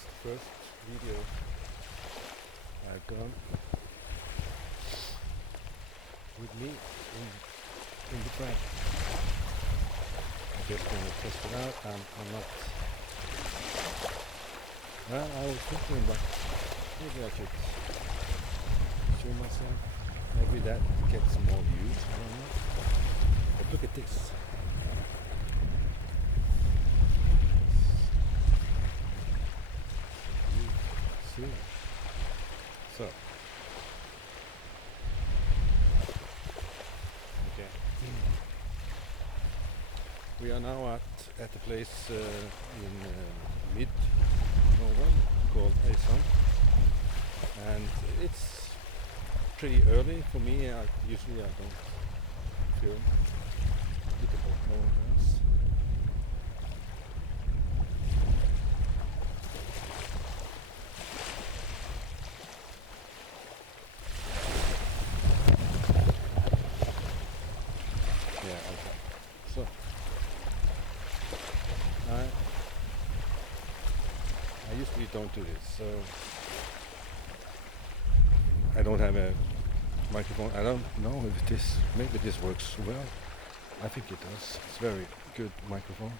is the first video I've done with me in the track. I just want to test it out. I'm not. Well, I was thinking about maybe I should show myself. Maybe that gets more views. I don't know. But look at this. See? So. Okay. We are now at the place in mid-Norway called Øysand, and it's pretty early for me. Usually I don't film. Look at that mountains. Yeah, okay. So I usually don't do this, so I don't have a microphone. I don't know if maybe this works well. I think it does. It's very good microphone.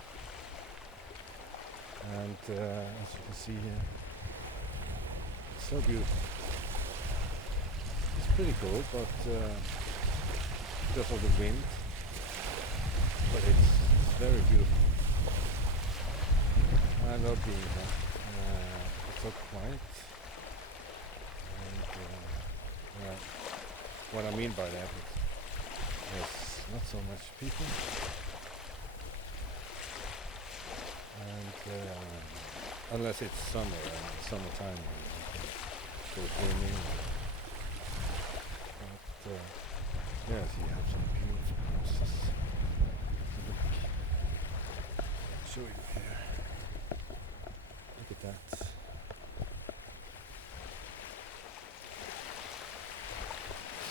And as you can see here, it's so beautiful. It's pretty cold, but because of the wind, but it's very beautiful. I love being here. It's so quiet. And what I mean by that is there's not so much people. And unless it's summer and summertime, you can go swimming. But yes, you have some beautiful houses. Look, show you here. Look at that.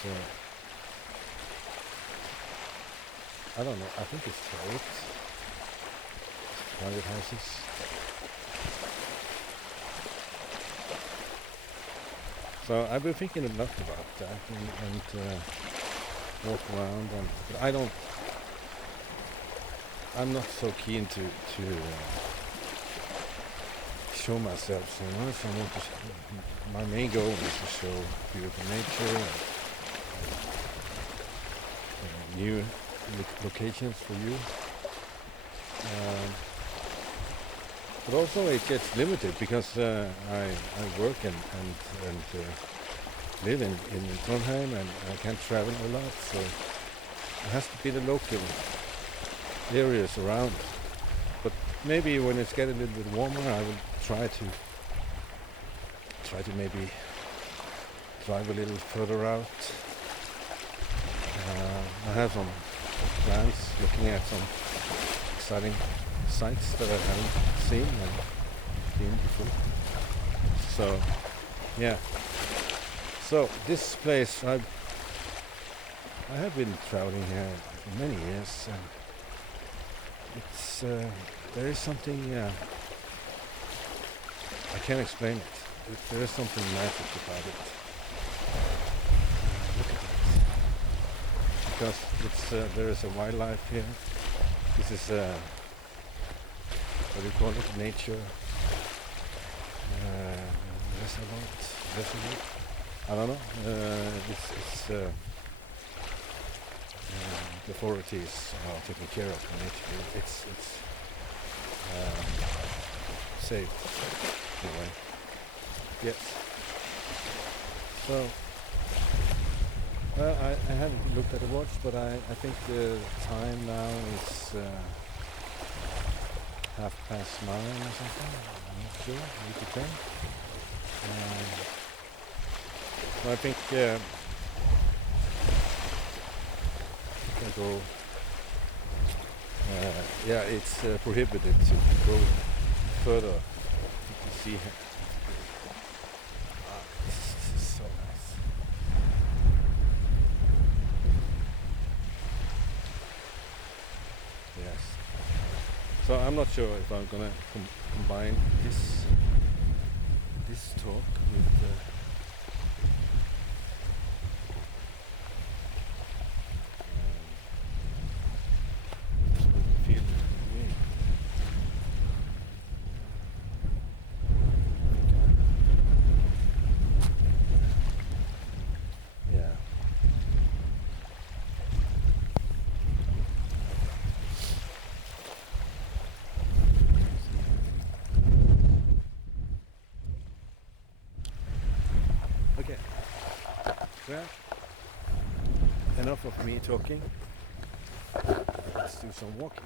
So I don't know. I think it's private houses. So I've been thinking a lot about that and walk around, but I'm not so keen to show myself so much. My main goal is to show beautiful nature and new locations for you. But also it gets limited because I work and live in Trondheim, and I can't travel a lot, so it has to be the local areas around. But maybe when it's getting a little bit warmer, I will try to maybe drive a little further out. I have some plans, looking at some exciting sites that I haven't seen and been before. So yeah. So this place, I have been traveling here for many years, and it's there is something I can't explain it. There is something magic about it. Look at that, because it's there is a wildlife here. This is what do you call it? Nature reservoir. I don't know. It's the authorities are taking care of the nature. It's safe in a way. Yes. So I haven't looked at the watch, but I think the time now is 9:30 or something. I'm not sure. 8 to 10. So I think I go. Yeah, it's prohibited to go further. You can see here. This is so nice. Yes. So I'm not sure if I'm gonna combine this this talk with feel me. Yeah. Okay. Well, enough of me talking. Let's do some walking.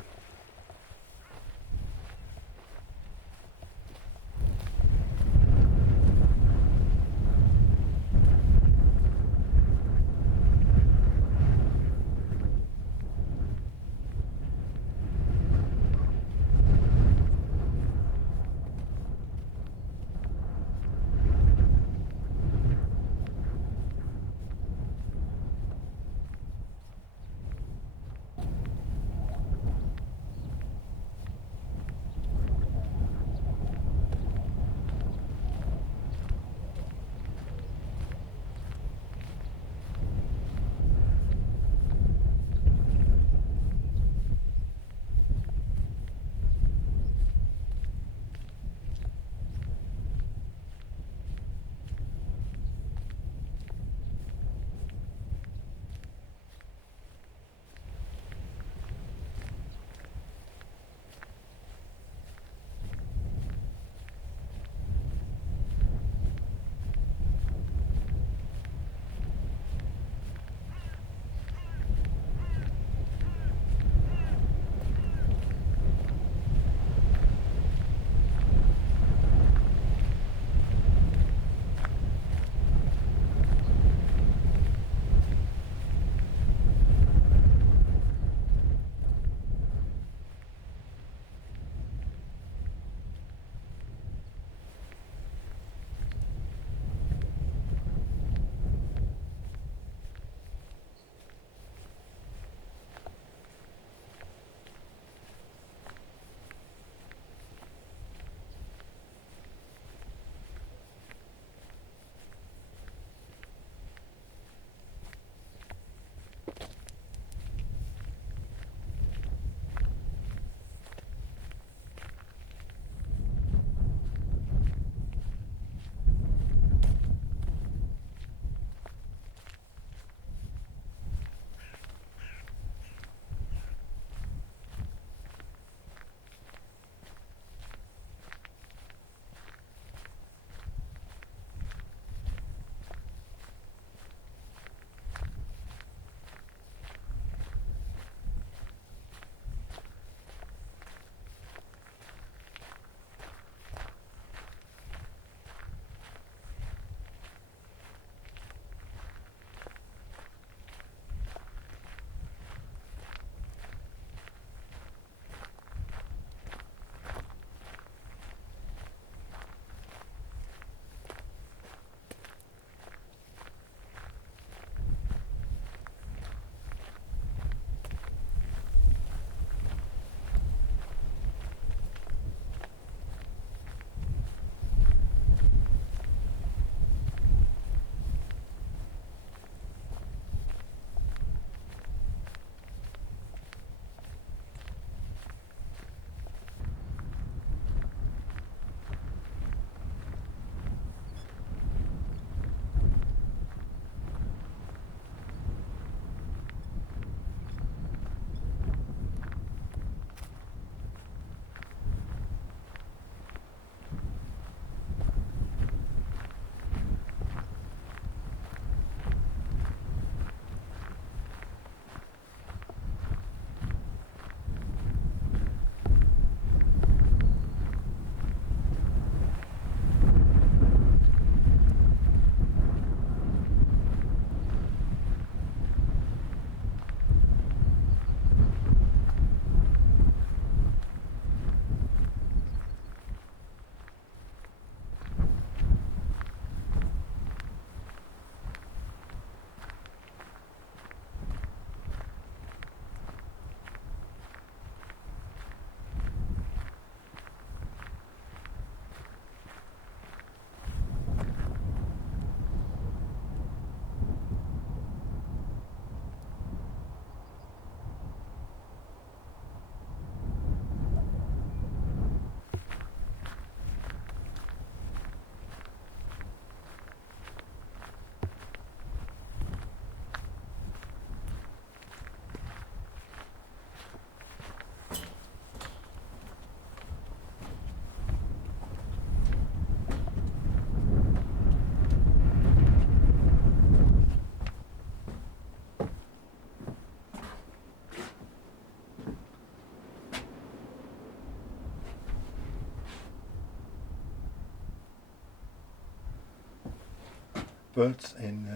birds in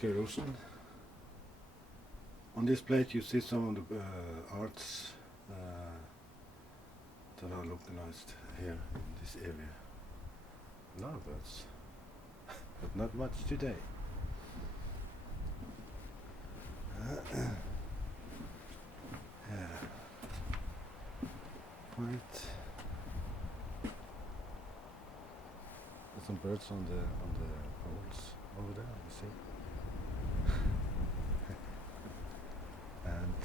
Jerusalem. On this plate you see some of the arts that are localized here in this area. A lot of birds, but not much today. Yeah, quite. There's some birds on the poles over there. You see. And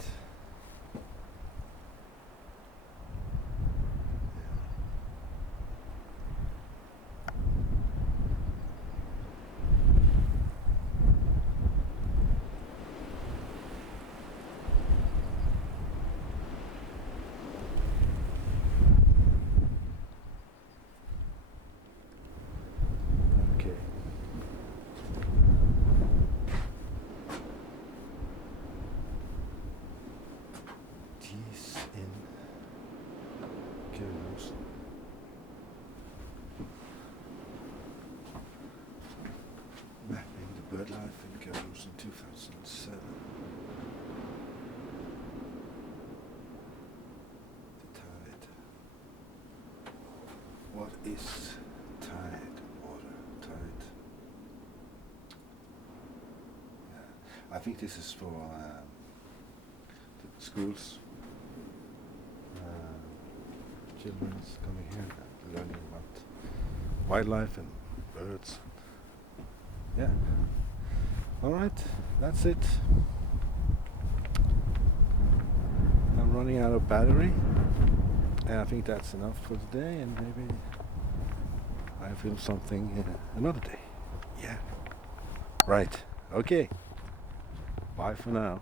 okay. Geese in Jerusalem. Mapping the bird life in Jerusalem 2007. The tide. What is tide? Water. Tide. Yeah. I think this is for the schools. Children's coming here and learning about wildlife and birds. Yeah. All right, that's it. I'm running out of battery, and I think that's enough for today. And maybe I film something another day. Yeah. Right. Okay. Bye for now.